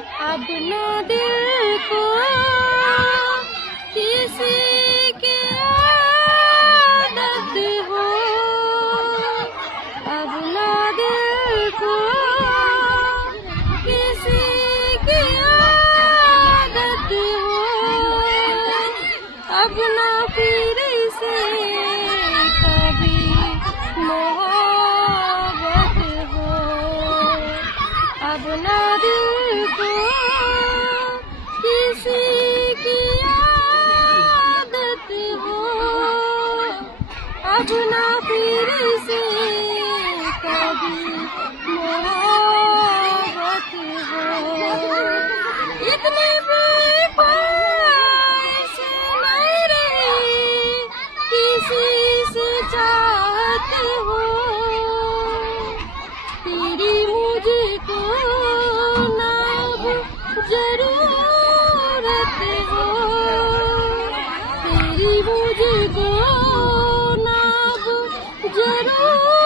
अपना दिल को किसी की आदत हो, अपना दिल को किसी की आदत हो, अपना फिर से कभी मोहब्बत हो, अपना दिल को किसी की आदत हो, अपना फिर से कभी मोहब्बत हो। इतनी बेख्वाहिश नहीं रही किसी से चाहत हो, तेरी मुझको ना अब जरूरत हो, तेरी मुझको ना अब जरूरत